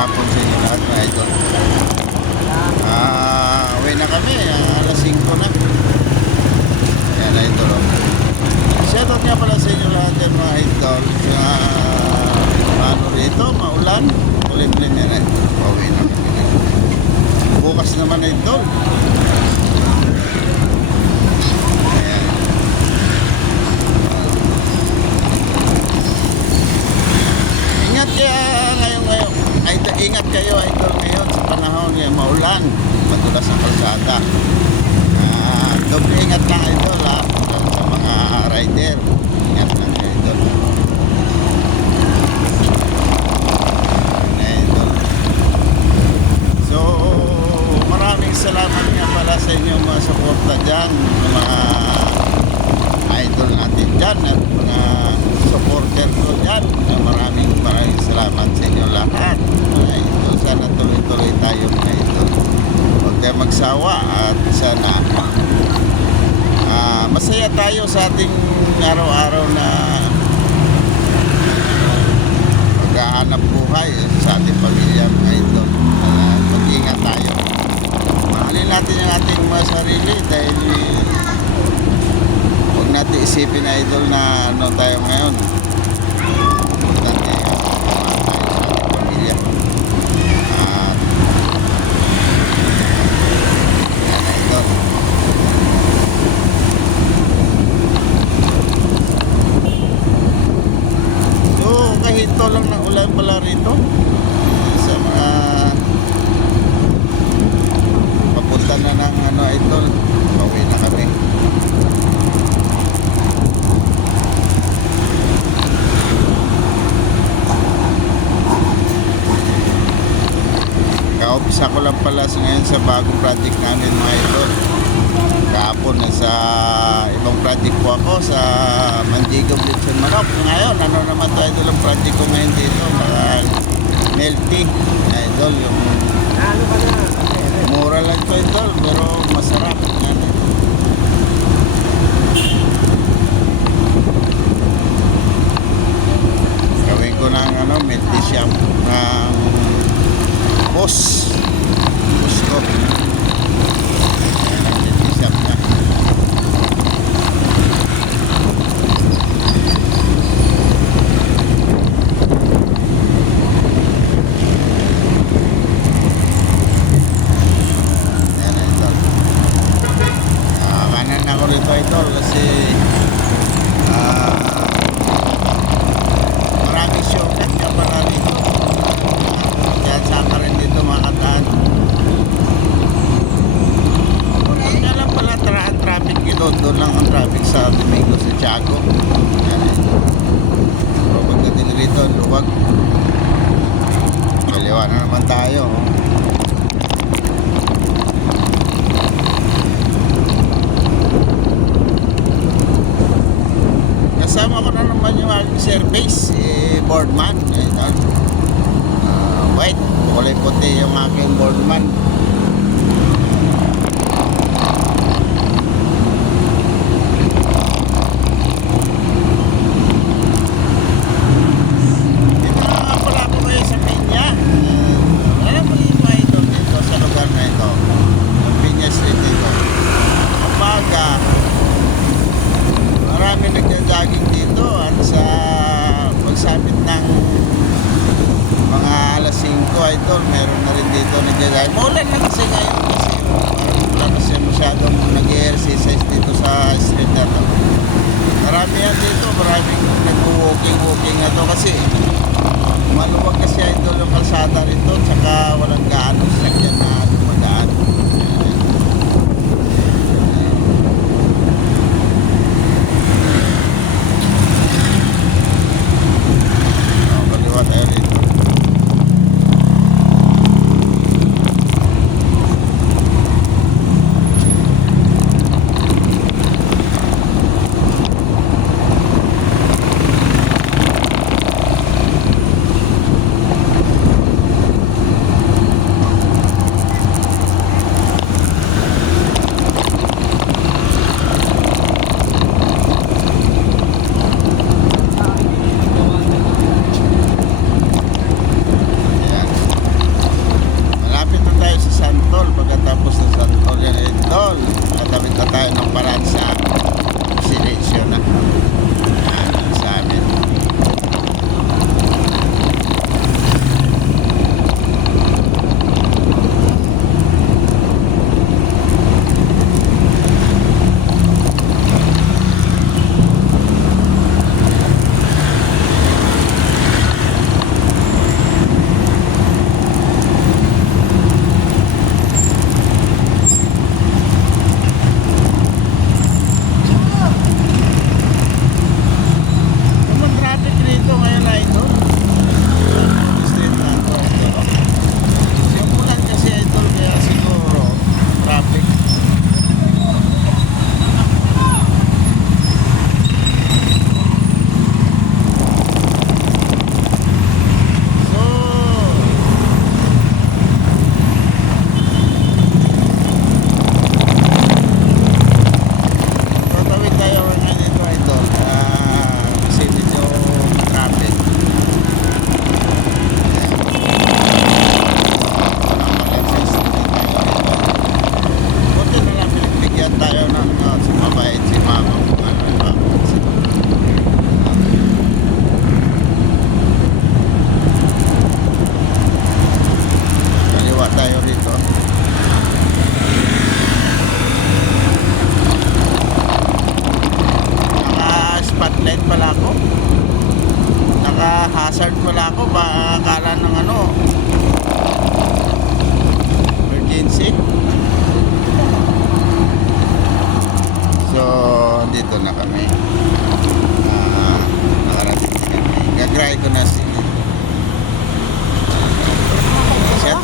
hapon sa inyo lahat mga idol. Uwi na kami, alas 5 na. Ayan na idol. Shoutout nga pala sa inyo lahat yan mga idol. Sa ano rito, maulan. Ulim-lim yan idol. Uwi na kami na. Bukas naman idol. Ayan. Ingat kaya ngayon. Ingat kayo idol ngayon sa panahon ng maulan. Madulas ang kalsada. Doble ingat lang idol sa mga rider. Ingat lang idol. Idol. So maraming salamat nga pala sa inyo mga suporta dyan, mga idol natin dyan at mga supporter ko dyan. Maraming salamat sa inyo lahat mga idol. Sana tuloy-tuloy tayo mga idol. Huwag tayo magsawa at sana masaya tayo sa ating araw-araw na paghahanap buhay sa ating pamilya mga idol. Mag-ingat tayo. Mahalin natin yung ating mga sarili dahil huwag natin isipin na idol na ano tayo ngayon. Importante tayo sa ating pamilya. At yan na idol. Hinto lang ng ulan pala rito sa mga papunta na ng ano idol. Pauwi na kami. Kaumpisa ko lang pala ngayon sa bagong project namin mga idol. Kahapon sa ibang project po ako sa Mandigo Blitson Manok. Ngayon ano naman to idol ang project ko ngayon dito, mga melty idol, yung mura lang to idol pero masarap yan. Gawin ko ng ano melty shop ng boss ko. Idol kasi maraming showcase nga pala dito. Kaya saka rin dito makataan. Huwag nga lang pala traffic dito. Doon lang ang traffic sa Domingo sa Tiago. Pero pagdating rito luwag. Kaliwa na naman tayo. Kasama ko na naman yung aking service, boardman. White, kulay puti yung aking boardman. Dito na nga pala ako kayo sa Pinya. Alam mo yung mga ito dito sa lugar na ito, yung Pinya Street dito. Umaga marami nagja-jogging dito at sa pagsapit ng mga alas 5 idol, meron na rin dito nagja-jogging. Maulan na kasi ngayon kasi wala kasi masyadong nag-exercise dito sa street na ito. Marami yan dito, maraming nag-walking na ito kasi maluwag kasi idol yung kalsada rito tsaka walang gaano sakyan na dumadaan.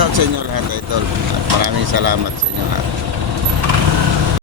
out sa inyo lahat, idol. At maraming salamat sa inyo lahat.